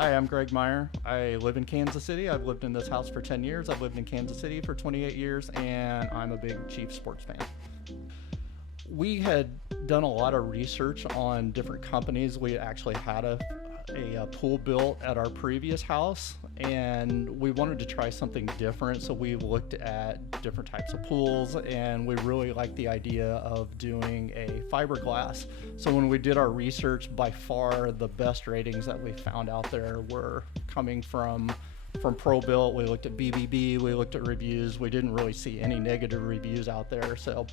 Hi, I'm Greg Meyer. I live in Kansas City. I've lived in this house for 10 years. I've lived in Kansas City for 28 years, and I'm a big Chiefs sports fan. We had done a lot of research on different companies. We actually had a pool built at our previous house, and we wanted to try something different. So we looked at different types of pools, and we really liked the idea of doing a fiberglass. So when we did our research, by far the best ratings that we found out there were coming from Probuilt. We looked at BBB, we looked at reviews. We didn't really see any negative reviews out there. So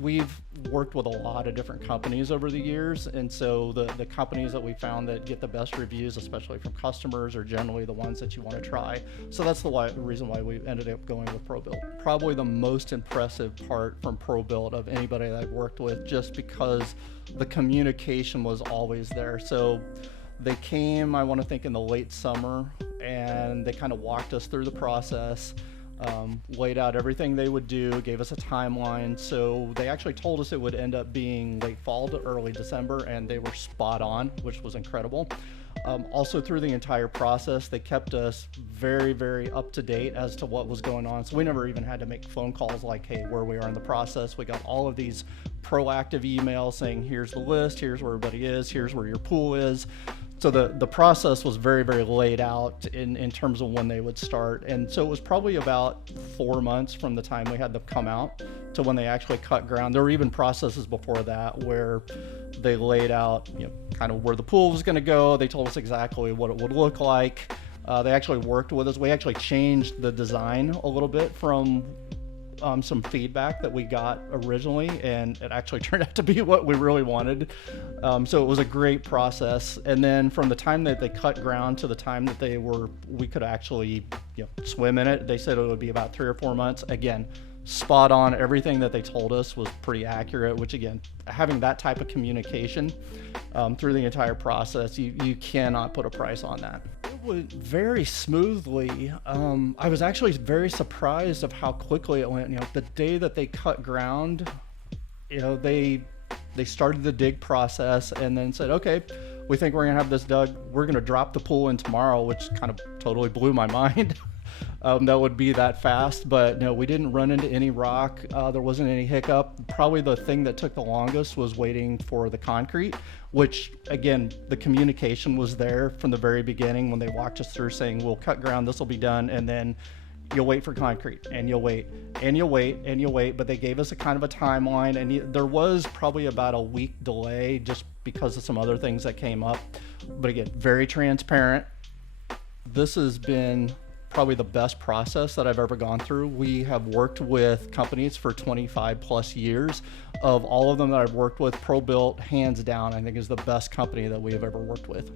we've worked with a lot of different companies over the years, and so the companies that we found that get the best reviews, especially from customers, are generally the ones that you want to try. So that's the reason why we ended up going with Probuilt. Probably the most impressive part from Probuilt of anybody that I've worked with, just because the communication was always there. So they came, I want to think, in the late summer, and they kind of walked us through the process. Laid out everything they would do, gave us a timeline. So they actually told us it would end up being late fall to early December, and they were spot on, which was incredible. Also, through the entire process, they kept us very, very up to date as to what was going on. So we never even had to make phone calls like, hey, where we are in the process. We got all of these proactive emails saying, here's the list, here's where everybody is, here's where your pool is. So the process was very, very laid out in terms of when they would start. And so it was probably about 4 months from the time we had them come out to when they actually cut ground. There were even processes before that where they laid out, kind of where the pool was going to go. They told us exactly what it would look like. They actually worked with us. We actually changed the design a little bit from some feedback that we got originally, and it actually turned out to be what we really wanted. So it was a great process. And then from the time that they cut ground to the time that we could actually swim in it, they said it would be about 3 or 4 months. Again, spot on. Everything that they told us was pretty accurate, which again, having that type of communication through the entire process, you cannot put a price on that. It went very smoothly. I was actually very surprised of how quickly it went. The day that they cut ground, they started the dig process and then said, okay, we think we're gonna have this dug. We're gonna drop the pool in tomorrow, which kind of totally blew my mind. That would be that fast, but no, we didn't run into any rock. There wasn't any hiccup. Probably the thing that took the longest was waiting for the concrete, which again, the communication was there from the very beginning when they walked us through saying, we'll cut ground, this will be done, and then you'll wait for concrete, and you'll wait, and you'll wait, and you'll wait. But they gave us a kind of a timeline, and there was probably about a week delay just because of some other things that came up. But again, very transparent. This has been probably the best process that I've ever gone through. We have worked with companies for 25 plus years. Of all of them that I've worked with, Probuilt, hands down, I think is the best company that we have ever worked with.